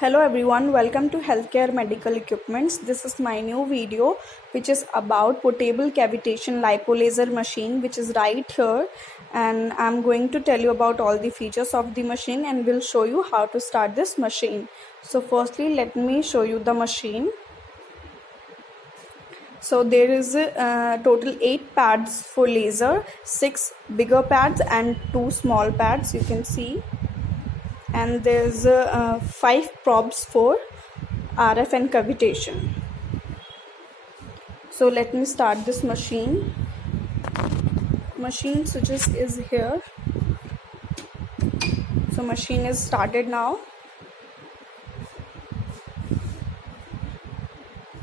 Hello everyone, welcome to Healthcare Medical Equipments. This is my new video which is about portable cavitation lipolaser machine, which is right here, and I'm going to tell you about all the features of the machine and will show you how to start this machine. So firstly, let me show you the machine. So there is total 8 pads for laser, 6 bigger pads and 2 small pads, you can see, and there's 5 probes for RF and cavitation. So let me start this machine. Machine switches is here. So machine is started now.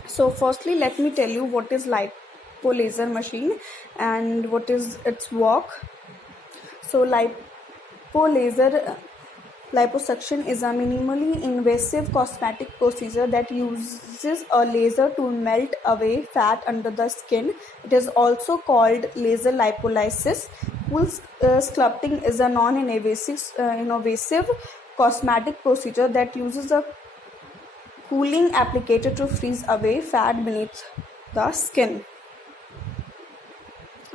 So firstly, let me tell you what is lipolaser machine and what is its work. So liposuction is a minimally invasive cosmetic procedure that uses a laser to melt away fat under the skin. It is also called laser lipolysis. Cool sculpting is a non-invasive cosmetic procedure that uses a cooling applicator to freeze away fat beneath the skin.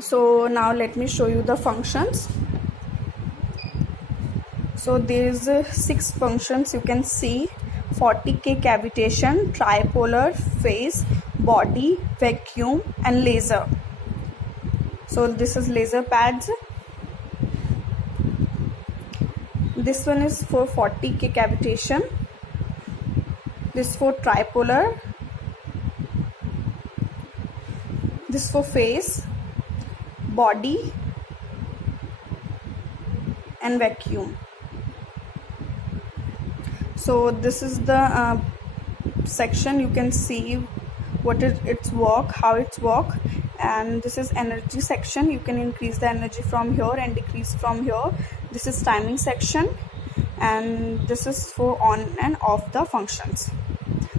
So now let me show you the functions. So there's 6 functions you can see: 40K cavitation, tripolar, phase, body, vacuum and laser. So this is laser pads. This one is for 40K cavitation. This for tripolar. This for phase, body and vacuum. So this is the section. You can see what is its work, how it's work, and this is energy section. You can increase the energy from here and decrease from here. This is timing section, and this is for on and off the functions.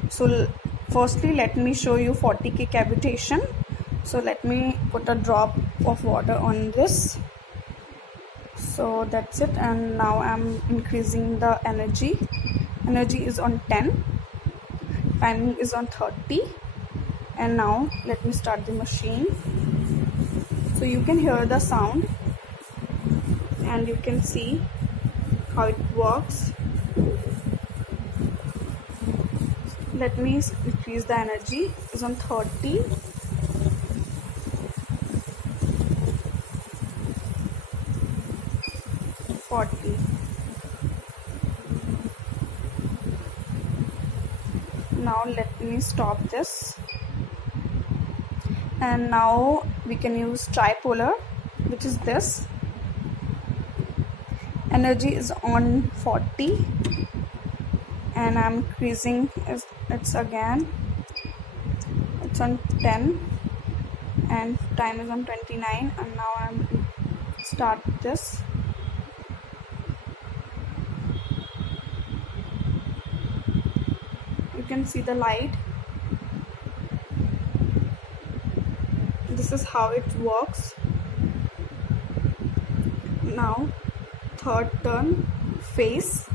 So firstly, let me show you 40K cavitation. So let me put a drop of water on this. So that's it, and now I'm increasing the energy. Energy is on 10, timing is on 30, and now let me start the machine. So you can hear the sound and you can see how it works. Let me increase the energy. Is on 30, 40. Now let me stop this, and now we can use tripolar, which is this. Energy is on 40 and I'm increasing it's again. It's on 10 and time is on 29, and now I'm start this. You can see the light. This is how it works. Now third turn, phase.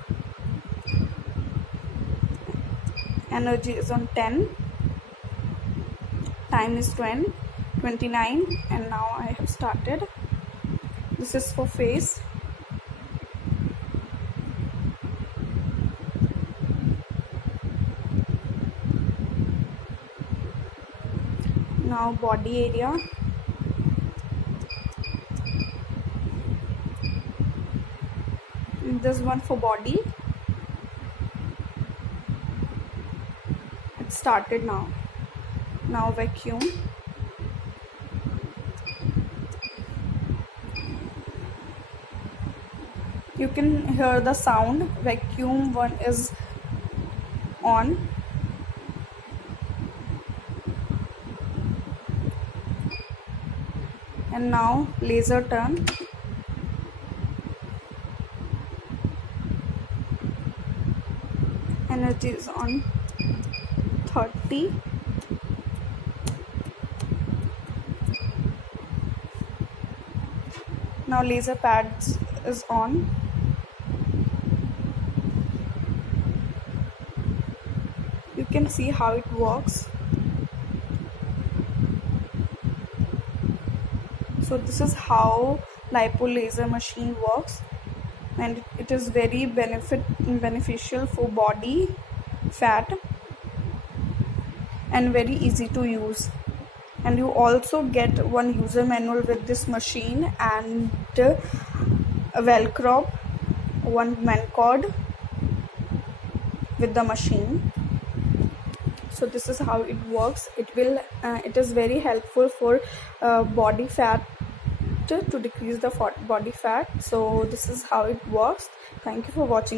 Energy is on 10, time is 29, and now I have started. This is for phase. Now body area. This one for body. It started now. Now vacuum. You can hear the sound. Vacuum one is on. And now laser turn. Energy is on 30. Now laser pads is on. can see how it works. So this is how lipo laser machine works, and it is very beneficial for body fat and very easy to use. And you also get one user manual with this machine, and a velcro, one man cord with the machine. So this is how it works. It is very helpful for body fat, to decrease the body fat. So this is how it works. Thank you for watching.